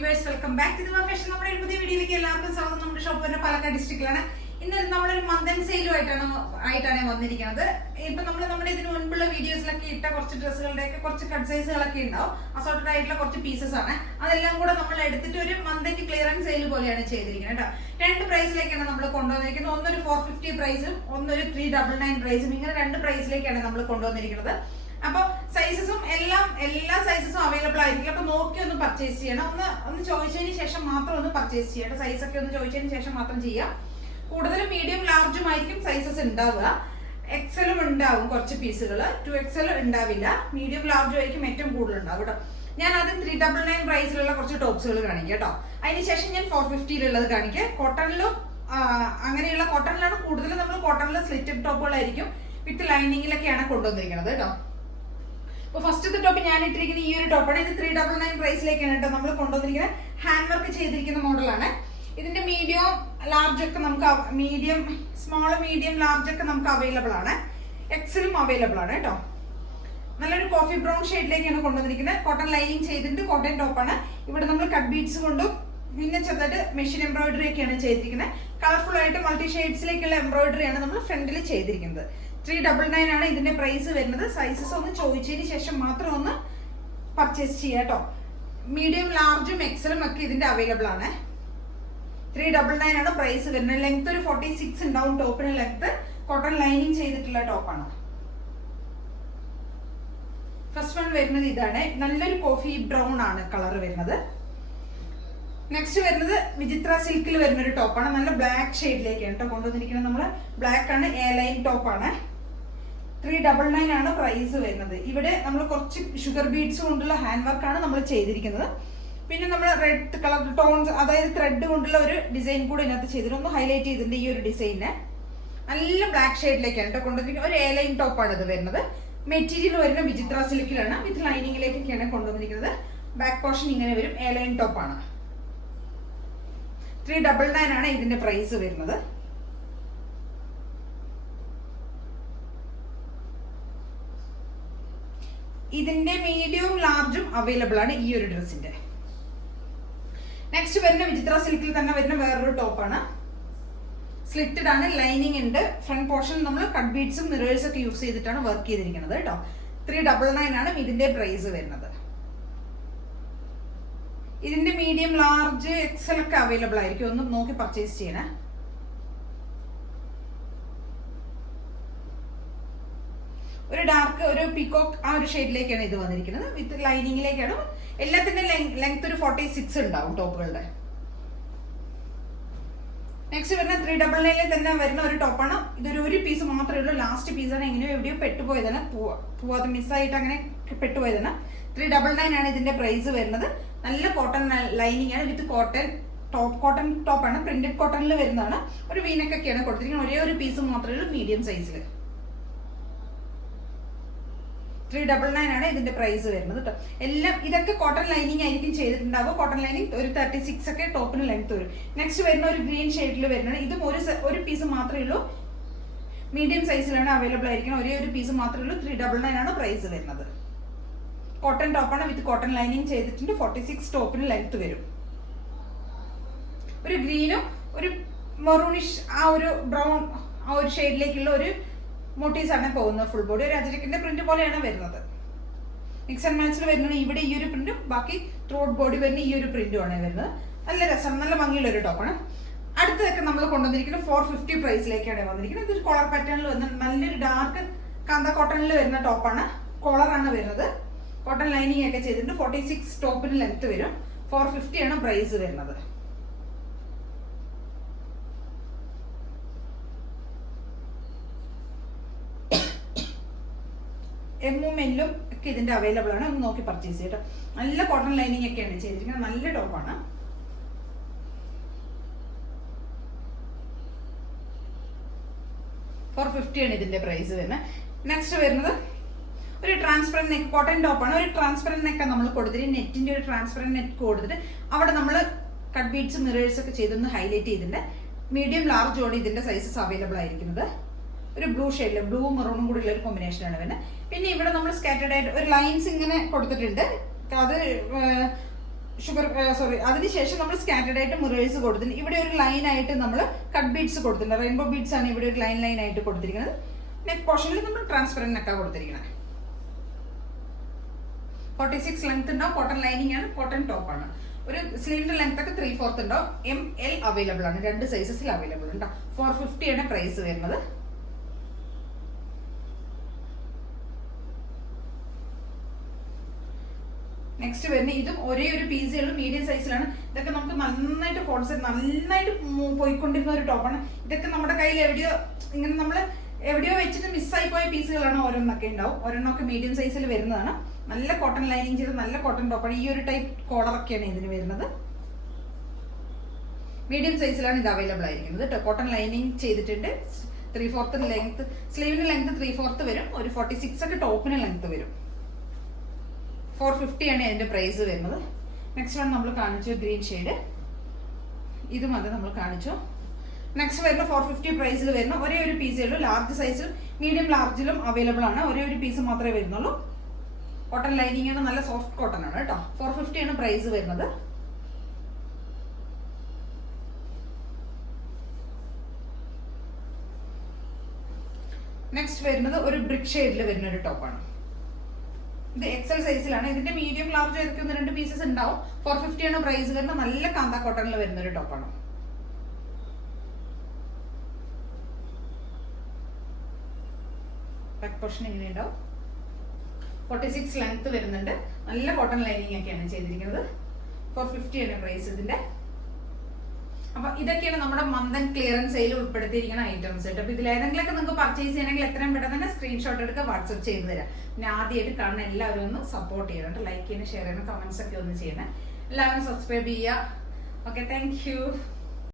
viewers, welcome back to the fashion. നമ്മുടെ പുതിയ വീഡിയോയിലേക്ക് എല്ലാവർക്കും സ്വാഗതം. നമ്മുടെ ഷോപ്പ് വരുന്നത് പാലക്കാട് ഡിസ്ട്രിക്റ്റിലാണ്. ഇന്ന് നമ്മളൊരു മന്ദൻ സെയിലുമായിട്ടാണ് വന്നിരിക്കുന്നത്. ഇപ്പൊ നമ്മുടെ ഇതിന് മുൻപുള്ള വീഡിയോസിലൊക്കെ ഇട്ട കുറച്ച് ഡ്രസ്സുകളുടെ ഒക്കെ കുറച്ച് കട്ട് സൈസുകളൊക്കെ ഉണ്ടാവും. അസോർട്ടഡ് ആയിട്ടുള്ള കുറച്ച് പീസസ് ആണ്. അതെല്ലാം കൂടെ നമ്മൾ എടുത്തിട്ട് ഒരു മന്ദൻ ക്ലിയറൻസ് സെയിൽ പോലെയാണ് ചെയ്തിരിക്കുന്നത് കേട്ടോ. രണ്ട് പ്രൈസിലേക്കാണ് നമ്മൾ കൊണ്ടുവന്നിരിക്കുന്നത്. ഒന്നൊരു 450 പ്രൈസും ഒന്നൊരു 399 പ്രൈസും. ഇങ്ങനെ രണ്ട് പ്രൈസിലേക്കാണ് നമ്മൾ കൊണ്ടുവന്നിരിക്കുന്നത്. അപ്പൊ സൈസസും എല്ലാ സൈസസും അവൈലബിൾ ആയിരിക്കും. അപ്പൊ നോക്കി ഒന്ന് പർച്ചേസ് ചെയ്യണം. ഒന്ന് ചോദിച്ചതിന് ശേഷം മാത്രം ഒന്ന് പർച്ചേസ് ചെയ്യണം. സൈസ് ഒക്കെ ഒന്ന് ചോദിച്ചതിന് ശേഷം മാത്രം ചെയ്യാം. കൂടുതലും മീഡിയം ലാർജും ആയിരിക്കും സൈസസ് ഉണ്ടാവുക. എക്സലും ഉണ്ടാവും കുറച്ച് പീസുകൾ. 2XL ഉണ്ടാവില്ല. മീഡിയം ലാർജും ആയിരിക്കും ഏറ്റവും കൂടുതൽ ഉണ്ടാവും കേട്ടോ. ഞാൻ ആദ്യം 399 പ്രൈസിലുള്ള കുറച്ച് ടോപ്സുകൾ കാണിക്കാം കേട്ടോ. അതിനുശേഷം ഞാൻ 450 കാണിക്കാം. കോട്ടണിലും അങ്ങനെയുള്ള കോട്ടണിലാണ് കൂടുതലും. നമ്മൾ കോട്ടണിൽ സ്ലിറ്റഡ് ടോപ്പുകളായിരിക്കും വിത്ത് ലൈനിങ്ങിലൊക്കെയാണ് കൊണ്ടുവന്നിരിക്കുന്നത് കേട്ടോ. അപ്പൊ ഫസ്റ്റത്തെ ടോപ്പ് ഞാൻ ഇട്ടിരിക്കുന്ന ഈ ഒരു ടോപ്പാണ്. ഇത് 399 പ്രൈസിലേക്കാണ് കേട്ടോ നമ്മൾ കൊണ്ടുവന്നിരിക്കുന്നത്. ഹാൻഡ് വർക്ക് ചെയ്തിരിക്കുന്ന മോഡലാണ്. ഇതിന്റെ മീഡിയം ലാർജ് ഒക്കെ നമുക്ക് സ്മോൾ മീഡിയം ലാർജ് ഒക്കെ നമുക്ക് അവൈലബിൾ ആണ്. എക്സലും അവൈലബിൾ ആണ് കേട്ടോ. നല്ലൊരു കോഫി ബ്രൗൺ ഷെയ്ഡിലേക്കാണ് കൊണ്ടുവന്നിരിക്കുന്നത്. കോട്ടൺ ലൈനിങ് ചെയ്തിട്ട് കോട്ടൺ ടോപ്പാണ്. ഇവിടെ നമ്മൾ കട്ട് ബീഡ്സ് കൊണ്ടും പിന്നെ ചെറുതായിട്ട് മെഷീൻ എംബ്രോയിഡറി ഒക്കെയാണ് ചെയ്തിരിക്കുന്നത്. കളർഫുൾ ആയിട്ട് മൾട്ടി ഷെയ്ഡ്സിലേക്കുള്ള എംബ്രോയിഡറി ആണ് നമ്മൾ ഫ്രണ്ടിൽ ചെയ്തിരിക്കുന്നത്. 399 ആണ് ഇതിന്റെ പ്രൈസ് വരുന്നത്. സൈസസ് ഒന്ന് ചോദിച്ചതിന് ശേഷം മാത്രം ഒന്ന് പർച്ചേസ് ചെയ്യാം കേട്ടോ. മീഡിയം ലാർജും എക്സലും ഒക്കെ ഇതിന്റെ അവൈലബിൾ ആണ്. 399 ആണ് പ്രൈസ് വരുന്നത്. ലെങ്ത് ഒരു 46 ഉണ്ടാവും ടോപ്പിന് ലെങ്ത്. കോട്ടൺ ലൈനിങ് ചെയ്തിട്ടുള്ള ടോപ്പാണ്. ഫസ്റ്റ് വൺ വരുന്നത് ഇതാണ്. നല്ലൊരു കോഫി ബ്രൗൺ ആണ് കളർ വരുന്നത്. നെക്സ്റ്റ് വരുന്നത് വിചിത്ര സിൽക്കിൽ വരുന്ന ഒരു ടോപ്പാണ്. നല്ല ബ്ലാക്ക് ഷെയ്ഡിലേക്കാണ് കേട്ടോ കൊണ്ടുവന്നിരിക്കുന്നത്. നമ്മള് ബ്ലാക്ക് ആണ്, എ ലൈൻ ടോപ്പാണ്. 399 ആണ് പ്രൈസ് വരുന്നത്. ഇവിടെ നമ്മൾ കുറച്ച് ഷുഗർ ബീഡ്സ് കൊണ്ടുള്ള ഹാൻഡ് വർക്കാണ് നമ്മൾ ചെയ്തിരിക്കുന്നത്. പിന്നെ നമ്മൾ റെഡ് കളർ ടോൺസ്, അതായത് ത്രെഡ് കൊണ്ടുള്ള ഒരു ഡിസൈൻ കൂടെ ഇതിനകത്ത് ചെയ്തിട്ട് ഒന്ന് ഹൈലൈറ്റ് ചെയ്തിട്ടുണ്ട്. ഈ ഒരു ഡിസൈന് നല്ല ബ്ലാക്ക് ഷെയ്ഡിലേക്കാണ് കേട്ടോ കൊണ്ടുവന്നിരിക്കുന്നത്. ഒരു എ ലൈൻ ടോപ്പാണ് ഇത് വരുന്നത്. മെറ്റീരിയൽ വരുന്ന വിചിത്ര സിൽക്കിലാണ്. വിത്ത് ലൈനിങ്ങിലേക്കൊക്കെയാണ് കൊണ്ടുവന്നിരിക്കുന്നത്. ബാക്ക് പോർഷൻ ഇങ്ങനെ വരും. എ ലൈൻ ടോപ്പാണ്. 399 ആണ് ഇതിന്റെ പ്രൈസ് വരുന്നത്. ഇതിന്റെ മീഡിയവും ലാർജും അവൈലബിൾ ആണ് ഈ ഒരു ഡ്രസ്സിന്റെ. നെക്സ്റ്റ് വരുന്ന വിചിത്ര സിൽക്കിൽ തന്നെ വരുന്ന വേറൊരു ടോപ്പാണ്. സ്ലിറ്റഡ് ആണ്, ലൈനിങ് ഉണ്ട്. ഫ്രണ്ട് പോർഷൻ നമ്മൾ കട്ട് ബീഡ്സും മിറേഴ്സും ഒക്കെ യൂസ് ചെയ്തിട്ടാണ് വർക്ക് ചെയ്തിരിക്കുന്നത് കേട്ടോ. 399 ആണ് ഇതിന്റെ പ്രൈസ് വരുന്നത്. ഇതിന്റെ മീഡിയം ലാർജ് എക്സൽ ഒക്കെ അവൈലബിൾ ആയിരിക്കും. ഒന്ന് നോക്കി പർച്ചേസ് ചെയ്യണേ. ഒരു ഡാർക്ക് ഒരു പീകോക്ക് ആ ഒരു ഷെയ്ഡിലേക്കാണ് ഇത് വന്നിരിക്കുന്നത്. വിത്ത് ലൈനിങ്ങിലേക്കാണ്. എല്ലാത്തിന്റെ ലെങ്ത് ഒരു 46 ഉണ്ടാവും ടോപ്പുകളുടെ. നെക്സ്റ്റ് വരുന്ന 399 തന്നെ വരുന്ന ഒരു ടോപ്പാണ്. ഇതൊരു പീസ് മാത്രമേ ഉള്ളൂ. ലാസ്റ്റ് പീസാണ്. എങ്ങനെയോ എവിടെയോ പെട്ടുപോയതാണ്. പോവാതെ മിസ്സായിട്ട് അങ്ങനെ പെട്ടുപോയതാണ്. 399 ആണ് ഇതിന്റെ പ്രൈസ് വരുന്നത്. നല്ല കോട്ടൺ ലൈനിങ് ആണ് വിത്ത് കോട്ടൺ ടോപ്പാണ്. പ്രിന്റഡ് കോട്ടണിൽ വരുന്നതാണ്. ഒരു വീനക്കൊക്കെയാണ് കൊടുത്തിരിക്കുന്നത്. ഒരേ ഒരു പീസ് മാത്രമേ ഉള്ളൂ മീഡിയം സൈസിൽ. 399 ആണ് ഇതിന്റെ പ്രൈസ് വരുന്നത് കേട്ടോ. എല്ലാം ഇതൊക്കെ കോട്ടൺ ലൈനിങ് ആയിരിക്കും ചെയ്തിട്ടുണ്ടാവുക. കോട്ടൺ ലൈനിങ് ഒരു 36 ഒക്കെ ടോപ്പിന് ലെങ്ത് വരും. നെക്സ്റ്റ് വരുന്ന ഒരു ഗ്രീൻ ഷെയ്ഡിൽ വരുന്നത്. ഇതും ഒരു പീസ് മാത്രമേ ഉള്ളൂ. മീഡിയം സൈസിലാണ് അവൈലബിൾ ആയിരിക്കുന്നത്. ഒരേ ഒരു പീസ് മാത്രമേ ഉള്ളൂ. 399 ആണ് പ്രൈസ് വരുന്നത്. കോട്ടൺ ടോപ്പാണ് വിത്ത് കോട്ടൺ ലൈനിങ് ചെയ്തിട്ടുണ്ട്. 46 ടോപ്പിന് ലെങ്ത് വരും. ഒരു ഗ്രീനും ഒരു മെറൂണിഷ് ആ ഒരു ബ്രൗൺ ആ ഒരു ഷെയ്ഡിലേക്കുള്ള ഒരു മോട്ടീവ്സ് ആണ് പോകുന്നത്. ഫുൾ ബോഡി ഒരു അജരക്കിന്റെ പ്രിന്റ് പോലെയാണ് വരുന്നത്. മിക്സ് ആൻഡ് മാച്ചിൽ വരുന്നത് ഇവിടെ ഈ ഒരു പ്രിന്റും ബാക്കി ത്രോട്ട് ബോഡി വരുന്ന ഈ ഒരു പ്രിന്റും ആണ് വരുന്നത്. നല്ല രസം, നല്ല ഭംഗിയുള്ള ഒരു ടോപ്പാണ്. അടുത്തതൊക്കെ നമ്മൾ കൊണ്ടുവന്നിരിക്കുന്നത് 450 പ്രൈസിലേക്കാണ് വന്നിരിക്കുന്നത്. ഇതൊരു കോളർ പാറ്റേണിൽ വന്ന നല്ലൊരു ഡാർക്ക് കാന്ത കോട്ടണിൽ വരുന്ന ടോപ്പാണ്. കോളറാണ് വരുന്നത്. കോട്ടൺ ലൈനിങ് ഒക്കെ ചെയ്തിട്ടുണ്ട്. 46 ടോപ്പിന് ലെങ്ത് വരും. 450 ആണ് പ്രൈസ് വരുന്നത്. എമ്മും എല്ലും ഒക്കെ ഇതിന്റെ അവൈലബിൾ ആണ്. ഒന്ന് നോക്കി പർച്ചേസ് ചെയ്യട്ടോ. നല്ല കോട്ടൺ ലൈനിങ് ഒക്കെയാണ് ചെയ്തിരിക്കുന്നത്. നല്ല ടോപ്പാണ്. $450 ആണ് ഇതിന്റെ പ്രൈസ് വരുന്നത്. നെക്സ്റ്റ് വരുന്നത് ഒരു ട്രാൻസ്പെറന്റ് നെക്ക് കോട്ടൺ ടോപ്പാണ്. ഒരു ട്രാൻസ്പെറന്റ് നെക്ക് നമ്മൾ കൊടുത്തിട്ട് നെറ്റിന്റെ ഒരു ട്രാൻസ്പെറന്റ് നെക്ക് കൊടുത്തിട്ട് അവിടെ നമ്മൾ കട്ട് ബീഡ്സ് മിറേഴ്സ് ഒക്കെ ചെയ്തൊന്ന് ഹൈലൈറ്റ് ചെയ്തിട്ടുണ്ട്. മീഡിയം ലാർജ് ആണ് ഇതിന്റെ സൈസസ് അവൈലബിൾ ആയിരിക്കുന്നത്. ഒരു ബ്ലൂ ഷെയ്ഡിൽ ബ്ലൂ മെറൂണും കൂടി ഉള്ള ഒരു കോമ്പിനേഷൻ ആണ് വരുന്നത്. പിന്നെ ഇവിടെ നമ്മൾ സ്കാറ്റേർഡ് ആയിട്ട് ഒരു ലൈൻസ് ഇങ്ങനെ കൊടുത്തിട്ടുണ്ട്. അത് ഷുഗർ അതിനുശേഷം നമ്മൾ സ്കാറ്റേഡ് ആയിട്ട് മിറേഴ്സ് കൊടുത്തിട്ടുണ്ട്. ഇവിടെ ഒരു ലൈൻ ആയിട്ട് നമ്മൾ കട്ട് ബീഡ്സ് കൊടുത്തിട്ടുണ്ട്. റെയിൻബോ ബീഡ്സ് ആണ് ഇവിടെ ഒരു ലൈൻ ആയിട്ട് കൊടുത്തിരിക്കുന്നത്. നെക്ക് പോർഷനിൽ നമ്മൾ ട്രാൻസ്പെറന്റ് നെക്കാണ് കൊടുത്തിരിക്കുന്നത്. 46 ലെങ്ത് ഉണ്ടാവും. കോട്ടൺ ലൈനിങ് ആണ്, കോട്ടൺ ടോപ്പ് ആണ്. ഒരു സ്ലീവിന്റെ ലെങ്ത് ഒക്കെ 3/4 ഉണ്ടാവും. ML അവൈലബിൾ ആണ്, 2 സൈസസിൽ അവൈലബിൾ ഉണ്ട്. 450 ആണ് പ്രൈസ് വരുന്നത്. നെക്സ്റ്റ് വരുന്ന ഇതും ഒരേ ഒരു പീസേ ഉള്ളൂ, മീഡിയം സൈസിലാണ്. ഇതൊക്കെ നമുക്ക് നന്നായിട്ട് കോൺസെപ്റ്റ് നന്നായിട്ട് പോയിക്കൊണ്ടിരുന്ന ഒരു ടോപ്പാണ്. ഇതൊക്കെ നമ്മുടെ കയ്യിൽ ഇങ്ങനെ നമ്മൾ എവിടെയോ വെച്ചിട്ട് മിസ്സായി പോയ പീസുകളാണ്. ഓരോന്നൊക്കെ ഉണ്ടാവും. ഒരെണ്ണമൊക്കെ മീഡിയം സൈസിൽ വരുന്നതാണ്. നല്ല കോട്ടൺ ലൈനിങ് ചെയ്ത് നല്ല കോട്ടൺ ടോപ്പാണ്. ഈ ഒരു ടൈപ്പ് കോളറൊക്കെയാണ് ഇതിന് വരുന്നത്. മീഡിയം സൈസിലാണ് ഇത് അവൈലബിൾ ആയിരിക്കുന്നത് കേട്ടോ. കോട്ടൺ ലൈനിങ് ചെയ്തിട്ടുണ്ട്. 3/4 ലെങ്ത്, സ്ലീവിന് ലെങ്ത് 3/4 വരും. ഒരു 46 ഒക്കെ ടോപ്പിന് ലെങ്ത് വരും. 450 ആണ് അതിന്റെ പ്രൈസ് വരുന്നത്. നെക്സ്റ്റ് വൺ നമ്മൾ കാണിച്ചു ഗ്രീൻ ഷെയ്ഡ്. ഇതും അത് നമ്മൾ കാണിച്ചു. നെക്സ്റ്റ് വരുന്ന 450 പ്രൈസിൽ വരുന്ന ഒരേ ഒരു പീസേ ഉള്ളൂ. ലാർജ് സൈസിൽ മീഡിയം ലാർജിലും അവൈലബിൾ ആണ്. ഒരേ ഒരു പീസ് മാത്രമേ വരുന്നുള്ളൂ. കോട്ടൺ ലൈനിങ് ആണ്, നല്ല സോഫ്റ്റ് കോട്ടൺ ആണ് കേട്ടോ. 450 ആണ് പ്രൈസ് വരുന്നത്. നെക്സ്റ്റ് വരുന്നത് ഒരു ബ്രിക്ക് ഷെയ്ഡിൽ വരുന്ന ഒരു ടോപ്പാണ്. ഇത് XL സൈസിലാണ്. ഇതിന്റെ മീഡിയം ലാർജ് ഏതൊക്കെ 2 പീസസ് ഉണ്ടാവും. 450 ആണ് പ്രൈസ് വരുന്നത്. നല്ല കാന്ത കോട്ടണിൽ വരുന്ന ഒരു ടോപ്പാണ്. ബാക്ക് പോർഷൻ ഇങ്ങനെ ഉണ്ടാവും. 46 ലെങ്ത് വരുന്നുണ്ട്. നല്ല കോട്ടൺ ലൈനിങ് ഒക്കെയാണ് ചെയ്തിരിക്കുന്നത്. 450 ആണ് പ്രൈസ് ഇതിന്റെ. അപ്പൊ ഇതൊക്കെയാണ് നമ്മുടെ മന്ത് ക്ലിയറൻസ് സെയിൽ ഉൾപ്പെടുത്തിയിരിക്കുന്ന ഐറ്റംസ് കേട്ടോ. അപ്പൊ ഇതിൽ ഏതെങ്കിലുമൊക്കെ നിങ്ങൾക്ക് പർച്ചേസ് ചെയ്യണമെങ്കിൽ എത്രയും പെട്ടെന്ന് തന്നെ സ്ക്രീൻഷോട്ട് എടുക്കുക, വാട്സ്ആപ്പ് ചെയ്ത് തരാം. പിന്നെ ആദ്യമായിട്ട് കാണുന്ന എല്ലാവരും ഒന്ന് സപ്പോർട്ട് ചെയ്യണം. ലൈക്ക് ചെയ്യണം, ഷെയർ ചെയ്യണം, കമന്റ്സ് ഒക്കെ ഒന്ന് ചെയ്യണം. എല്ലാവരും സബ്സ്ക്രൈബ് ചെയ്യുക. Okay, thank you.